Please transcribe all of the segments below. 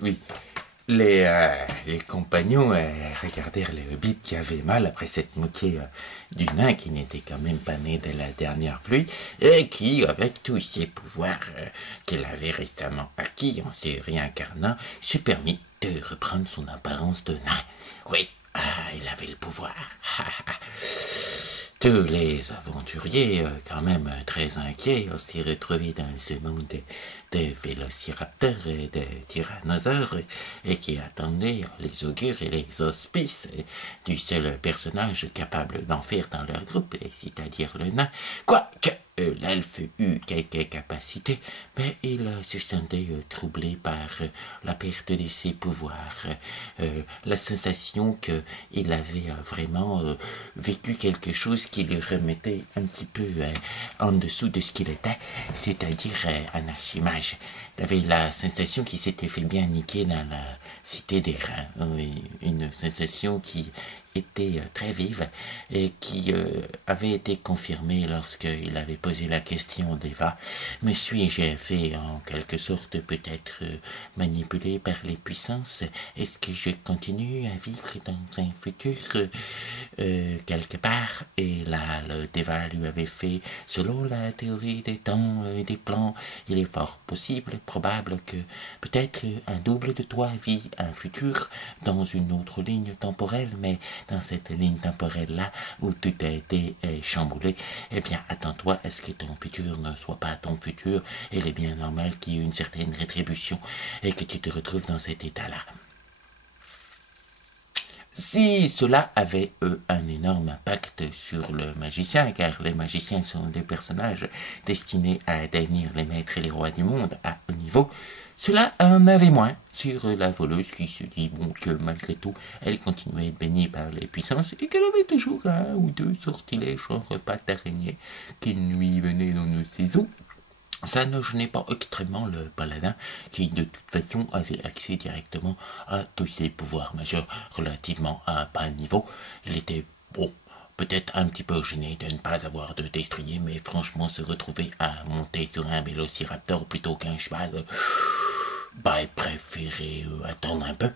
Oui, les compagnons regardèrent le hobbit qui avait mal après s'être moqué du nain qui n'était quand même pas né de la dernière pluie et qui, avec tous ses pouvoirs qu'il avait récemment acquis en se réincarnant, se permit de reprendre son apparence de nain. Oui, il avait le pouvoir. Tous les aventuriers, quand même très inquiets, s'y retrouvaient dans ce monde de vélociraptors et de tyrannosaures et qui attendaient les augures et les auspices du seul personnage capable d'en faire dans leur groupe, c'est-à-dire le nain. Quoique l'elfe eut quelques capacités, mais il se sentait troublé par la perte de ses pouvoirs, la sensation qu'il avait vraiment vécu quelque chose qui le remettait un petit peu en dessous de ce qu'il était, c'est-à-dire un archimage. Il avait la sensation qu'il s'était fait bien niquer dans la cité des reins, une sensation qui était très vive et qui avait été confirmée lorsqu'il avait posé la question d'Eva. Me suis-je fait en quelque sorte peut-être manipulé par les puissances? Est-ce que je continue à vivre dans un futur quelque part? Et là, le Deva lui avait fait, selon la théorie des temps et des plans, il est fort possible, probable que peut-être un double de toi vit un futur dans une autre ligne temporelle, mais dans cette ligne temporelle-là où tout a été chamboulé, eh bien, attends-toi à ce que ton futur ne soit pas ton futur. Il est bien normal qu'il y ait une certaine rétribution et que tu te retrouves dans cet état-là. Si cela avait un énorme impact sur le magicien, car les magiciens sont des personnages destinés à devenir les maîtres et les rois du monde à haut niveau, cela en avait moins sur la voleuse qui se dit bon que malgré tout, elle continuait à être bénie par les puissances et qu'elle avait toujours un ou deux sortilèges en repas d'araignée qui lui venaient dans nos saisons. Ça ne gênait pas extrêmement le paladin qui de toute façon avait accès directement à tous ses pouvoirs majeurs relativement à bas niveau. Il était bon, peut-être un petit peu gêné de ne pas avoir de destrier, mais franchement se retrouver à monter sur un vélociraptor plutôt qu'un cheval, il préférait attendre un peu.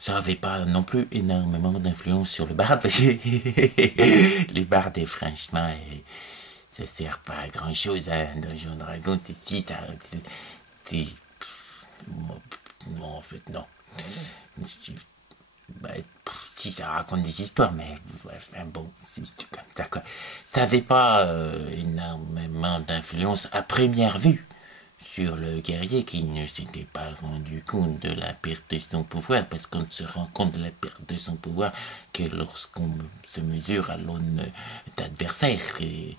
Ça n'avait pas non plus énormément d'influence sur le barde, parce que les bardes, franchement, ça sert pas à grand chose, hein. Donjon Dragon, c'est si, ça. C'est. Non, en fait, non. Si, ça raconte des histoires, mais bon, c'est comme ça, quoi. Ça n'avait pas énormément d'influence à première vue sur le guerrier qui ne s'était pas rendu compte de la perte de son pouvoir, parce qu'on ne se rend compte de la perte de son pouvoir que lorsqu'on se mesure à l'aune d'adversaires, et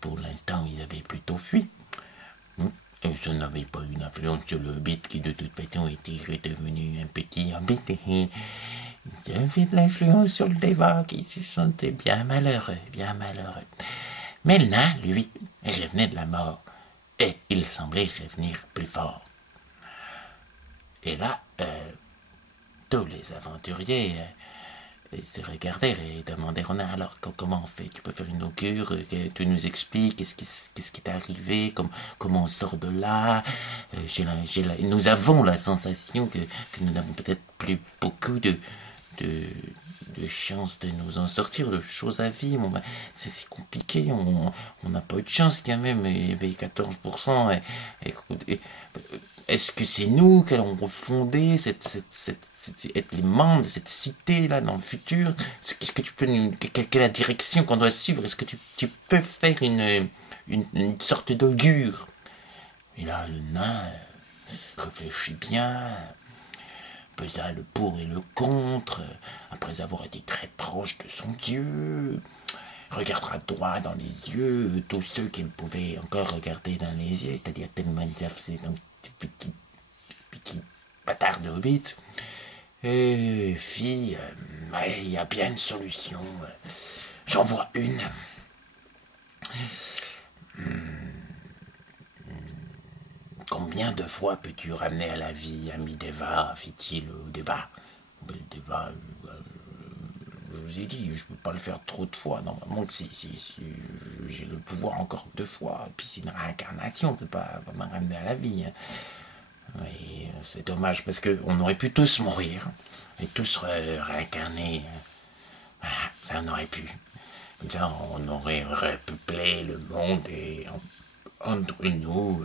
pour l'instant ils avaient plutôt fui. Et ça n'avait pas eu d'influence sur le hobbit qui de toute façon était devenu un petit hobbit. Ça avait de l'influence sur le Deva qui se sentait bien malheureux, bien malheureux. Mais le nain, lui, revenait de la mort. Et il semblait revenir plus fort. Et là, tous les aventuriers se regardèrent et demandèrent au nain, alors comment on fait? Tu peux faire une augure, tu nous expliques qu'est-ce qui t'est arrivé, comment on sort de là. Nous avons la sensation que nous n'avons peut-être plus beaucoup de chance de nous en sortir, de choses à vivre. C'est compliqué, on n'a pas eu de chance quand même, il y avait 14%. Est-ce que c'est nous qui allons refonder être les membres de cette cité-là dans le futur? Qu'est-ce que tu peux quelle est la direction qu'on doit suivre? Est-ce que tu peux faire une sorte d'augure? Et là, le nain réfléchit bien, pesa le pour et le contre, après avoir été très proche de son Dieu, regardera droit dans les yeux tous ceux qu'il pouvait encore regarder dans les yeux, c'est-à-dire tellement il faisait un petit bâtard de hobbit, et fit, il y a bien une solution, j'en vois une. Combien de fois peux-tu ramener à la vie ami Deva, fit-il au Deva. Le Deva, je vous ai dit, je ne peux pas le faire trop de fois. Normalement, si j'ai le pouvoir encore 2 fois, et puis c'est une réincarnation, c'est pas me ramener à la vie. Hein. Oui, c'est dommage parce qu'on aurait pu tous mourir et tous réincarner. Voilà, ça on aurait pu. Comme ça, on aurait repeuplé le monde et entre nous,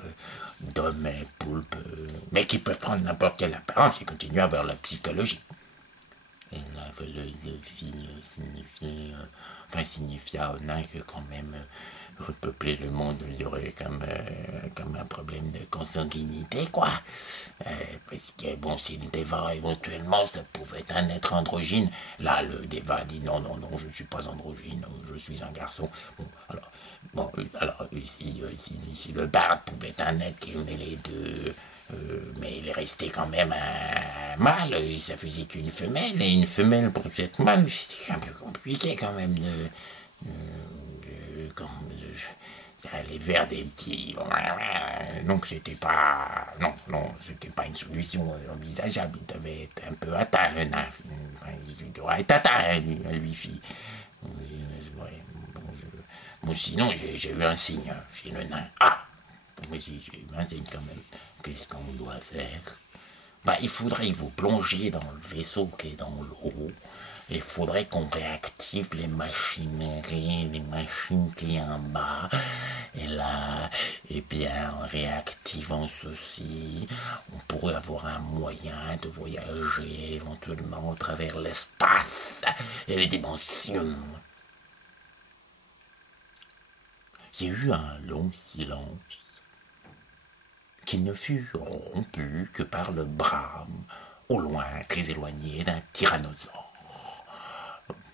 d'hommes et poulpes, mais qui peuvent prendre n'importe quelle apparence et continuer à avoir la psychologie. Et la philosophie signifia au nain que quand même repeupler le monde, il y aurait comme un problème de consanguinité, quoi. Parce que, bon, si le déva, éventuellement, ça pouvait être un être androgyne, là, le déva dit non, non, non, je ne suis pas androgyne, je suis un garçon. Bon, alors si le barde pouvait être un être qui aimait les deux, mais il est resté quand même un mâle, et ça faisait qu'une femelle, et une femelle pour cette mâle, c'était un peu compliqué quand même aller vers des petits. Donc c'était pas. Non, non, c'était pas une solution envisageable. Il devait être un peu atteint, le nain. Il doit être atteint, lui fille. Bon, sinon, j'ai eu un signe chez le nain. Ah! Mais si j'ai eu un signe quand même. Qu'est-ce qu'on doit faire? Bah, il faudrait que vous plongiez dans le vaisseau qui est dans l'eau. Il faudrait qu'on réactive les machineries, les machines qui sont en bas. Et là, eh bien, en réactivant ceci, on pourrait avoir un moyen de voyager éventuellement à travers l'espace et les dimensions. Il y a eu un long silence qui ne fut rompu que par le brame, au loin, très éloigné, d'un tyrannosaure,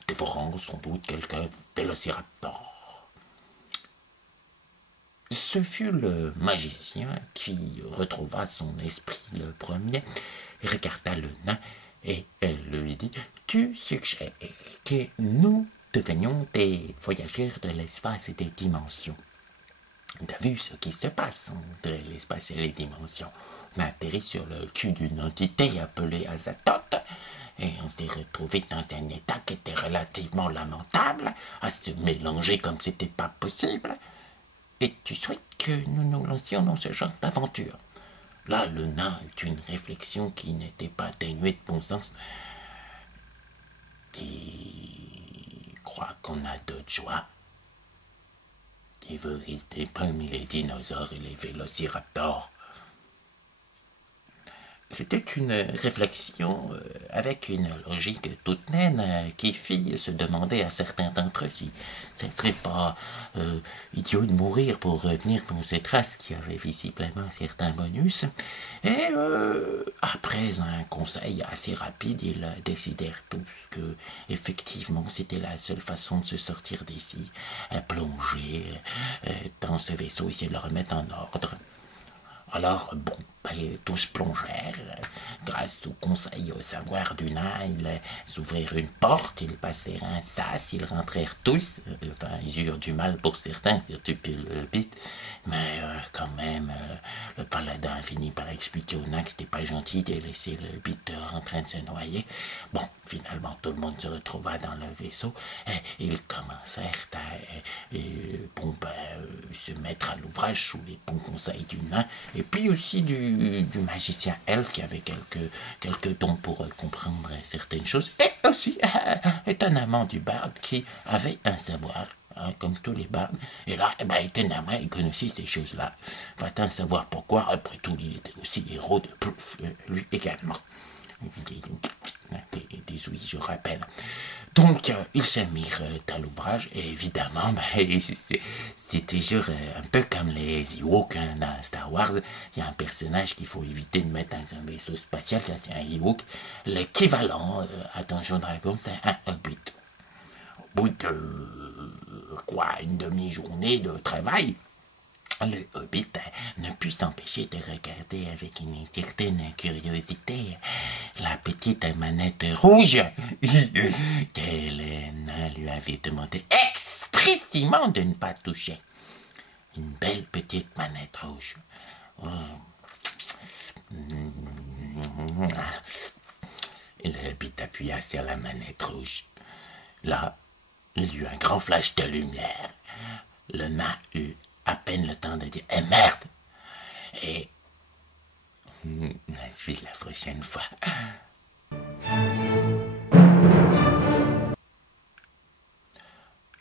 dévorant sans doute quelques vélociraptors. Ce fut le magicien qui retrouva son esprit le premier, regarda le nain et lui dit « Tu suggères que nous devenions des voyageurs de l'espace et des dimensions. T'as vu ce qui se passe entre l'espace et les dimensions. On a atterri sur le cul d'une entité appelée Azathoth et on s'est retrouvé dans un état qui était relativement lamentable, à se mélanger comme c'était pas possible. Et tu souhaites que nous nous lancions dans ce genre d'aventure. » Là, le nain eut une réflexion qui n'était pas dénuée de bon sens. Tu crois qu'on a d'autres choix? Tu veux rester parmi les dinosaures et les vélociraptors? C'était une réflexion avec une logique toute naine qui fit se demander à certains d'entre eux si ce ne serait pas idiot de mourir pour revenir dans cette race qui avait visiblement certains bonus. Et après un conseil assez rapide, ils décidèrent tous que effectivement c'était la seule façon de se sortir d'ici, plonger dans ce vaisseau, essayer de le remettre en ordre. Alors, bon, tous plongèrent. Grâce au conseil au savoir du nain, ils ouvrirent une porte, ils passèrent un sas, ils rentrèrent tous. Enfin, ils eurent du mal pour certains, surtout le bit. Mais quand même, le paladin finit par expliquer au nain que c'était pas gentil de laisser le bit en train de se noyer. Bon, finalement, tout le monde se retrouva dans le vaisseau et ils commencèrent à se mettre à l'ouvrage sous les bons conseils du nain. Et puis aussi du magicien elfe qui avait quelques dons pour comprendre certaines choses. Et aussi étonnamment du barde qui avait un savoir, comme tous les bardes. Et là, étonnamment, il connaissait ces choses-là. Va-t-on savoir pourquoi? Après tout, il était aussi héros de Plouf, lui également. Des ouïes, je rappelle. Donc, ils se mirent à l'ouvrage, et évidemment, c'est toujours un peu comme les Ewoks dans Star Wars. Il y a un personnage qu'il faut éviter de mettre dans un vaisseau spatial, ça c'est un Ewok. L'équivalent à Donjon Dragon, c'est un Hobbit. Au bout de, une demi-journée de travail, le Hobbit ne put s'empêcher de regarder avec une certaine curiosité la petite manette rouge que le nain lui avait demandé expressément de ne pas toucher. Une belle petite manette rouge. Le Hobbit appuya sur la manette rouge. Là, il y eut un grand flash de lumière. Le nain eut à peine le temps de dire « Eh merde !» Et La suite la prochaine fois.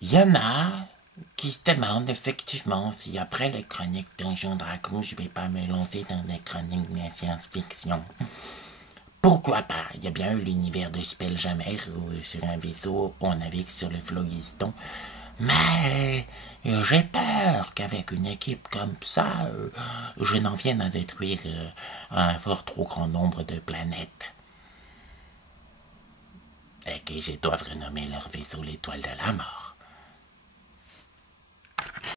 Il y en a qui se demandent effectivement si après les chroniques Donjons Dragons, je vais pas me lancer dans des chroniques de science-fiction. Pourquoi pas? Il y a bien eu l'univers de Spelljammer où sur un vaisseau on navigue sur le phlogiston. Mais j'ai peur qu'avec une équipe comme ça, je n'en vienne à détruire un fort trop grand nombre de planètes. Et que je doive renommer leur vaisseau l'étoile de la mort.